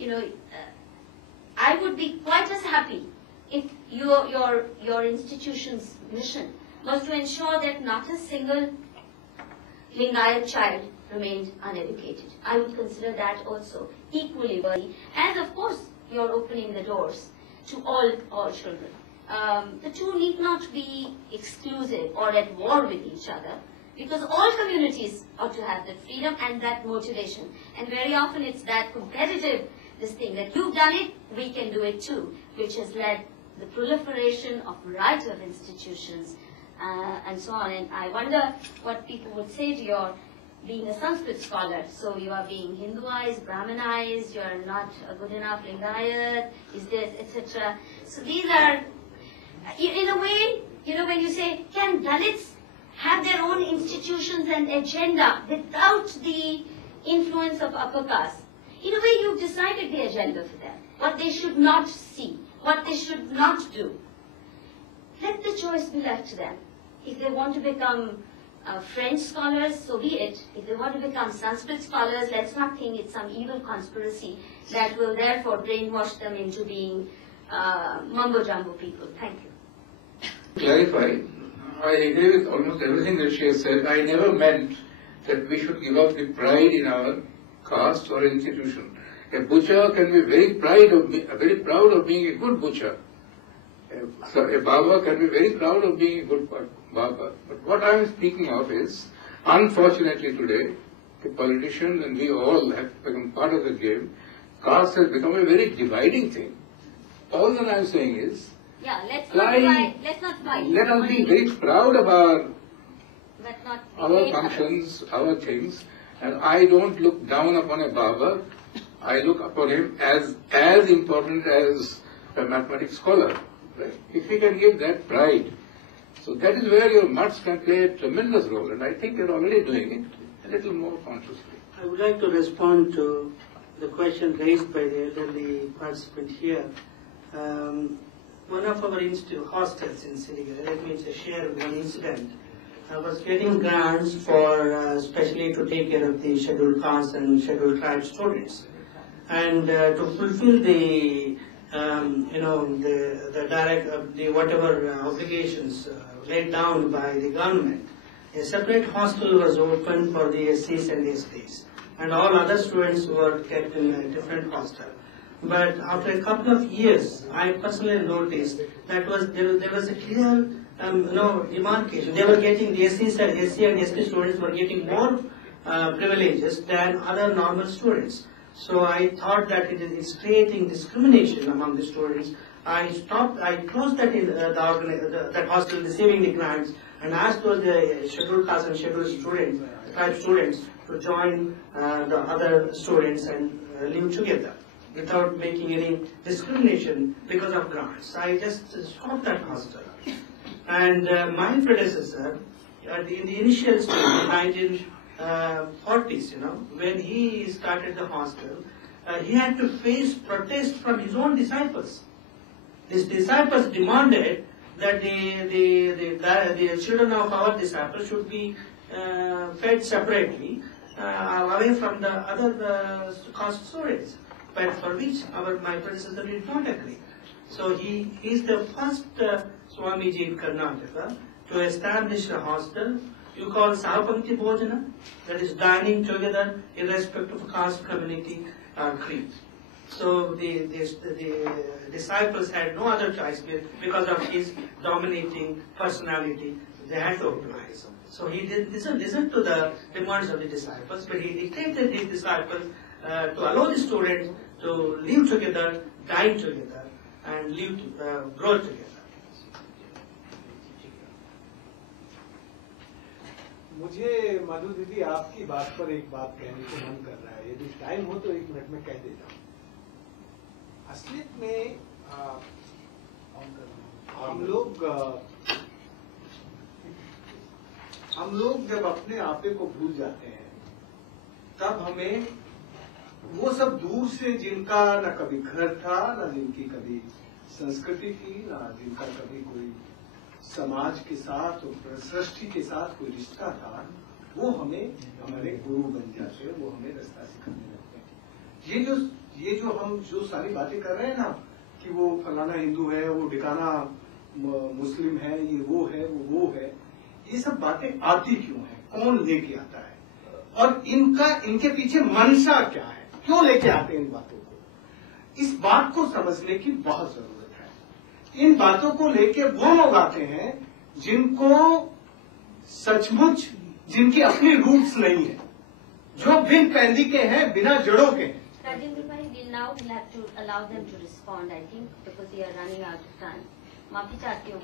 I would be quite as happy if your institution's mission was to ensure that not a single Lingayat child remained uneducated. I would consider that also equally worthy. And of course, you're opening the doors to all children. The two need not be exclusive or at war with each other, because all communities ought to have that freedom and that motivation. And very often it's that competitive, this thing that you've done it, we can do it too, which has led the proliferation of variety of institutions and so on. And I wonder what people would say to your being a Sanskrit scholar. So you are being Hinduized, Brahmanized, you are not a good enough Lingayat, is this, etc. So these are, in a way, when you say, can Dalits have their own institutions and agenda without the influence of upper caste? In a way, you've decided the agenda for them, what they should not see, what they should not do. Let the choice be left to them. If they want to become French scholars, so be it. If they want to become Sanskrit scholars, let's not think it's some evil conspiracy that will therefore brainwash them into being mumbo-jumbo people. Thank you. Clarify, I agree with almost everything that she has said. I never meant that we should give up the pride in our caste or institution. A butcher can be very proud of being a good butcher. A barber can be very proud of being a good barber. But what I am speaking of is, unfortunately today, the politicians and we all have become part of the game. Caste has become a very dividing thing. All that I am saying is, let's not fight. Let us be very proud of our our functions, our things. And I don't look down upon a barber. I look upon him as important as a mathematics scholar. Right? If we can give that pride, so that is where your mutts can play a tremendous role, and I think you're already doing it a little more consciously. I would like to respond to the question raised by the elderly participant here. One of our hostels in Siliguri, let me just share one incident. I was getting grants for, especially to take care of the scheduled caste and scheduled tribe students. And to fulfill the whatever obligations laid down by the government, a separate hostel was opened for the SCs and STs, and all other students were kept in a different hostel. But after a couple of years, I personally noticed that there was a clear demarcation. They were getting, the SC and ST students were getting more privileges than other normal students. So I thought that it's creating discrimination among the students. I closed that hostel receiving the grants and asked those scheduled caste and scheduled students, tribe students, to join the other students and live together without making any discrimination because of grants. I just stopped that hostel. And my predecessor, in the initial stage, in 1940s, when he started the hostel, he had to face protest from his own disciples. His disciples demanded that the children of our disciples should be fed separately, away from the other caste students, but for which my predecessor did not agree. So he is the first Swamiji in Karnataka to establish a hostel. You call Sahapankti Bhojana, that is dining together irrespective of caste, community, or creed. So the disciples had no other choice because of his dominating personality. They had to oblige. So he didn't listen to the demands of the disciples, but he dictated his disciples to allow the students to live together, dine together, and grow together. मुझे मधु दीदी आपकी बात पर एक बात कहने को मन कर रहा है, यदि टाइम हो तो 1 मिनट में कह देता हूँ। असलियत में हम लोग जब अपने आपे को भूल जाते हैं, तब हमें वो सब दूर से जिनका न कभी घर था, न जिनकी कभी संस्कृति थी, न जिनका कभी कोई समाज के साथ और सृष्टि के साथ कोई रिश्ता था, वो हमें हमारे गुरु बन जाते हैं, वो हमें रास्ता सिखाने लगते हैं। ये जो हम जो सारी बातें कर रहे हैं ना कि वो फलाना हिंदू है, वो ढिकाना मुस्लिम है, ये वो है, वो है, ये सब बातें आती क्यों है, कौन लेके आता है और इनके पीछे मंशा क्या है, क्यों लेके आते हैं इन बातों को। इस बात को समझने की बहुत जरूरत है। इन बातों को लेके वो लोग आते हैं जिनको सचमुच जिनकी अपनी रूट्स नहीं है, जो बिन पैंदी के हैं, बिना जड़ों के हैं। We'll have to allow them to respond, I think, because we are running out of time. माफी चाहती हूँ।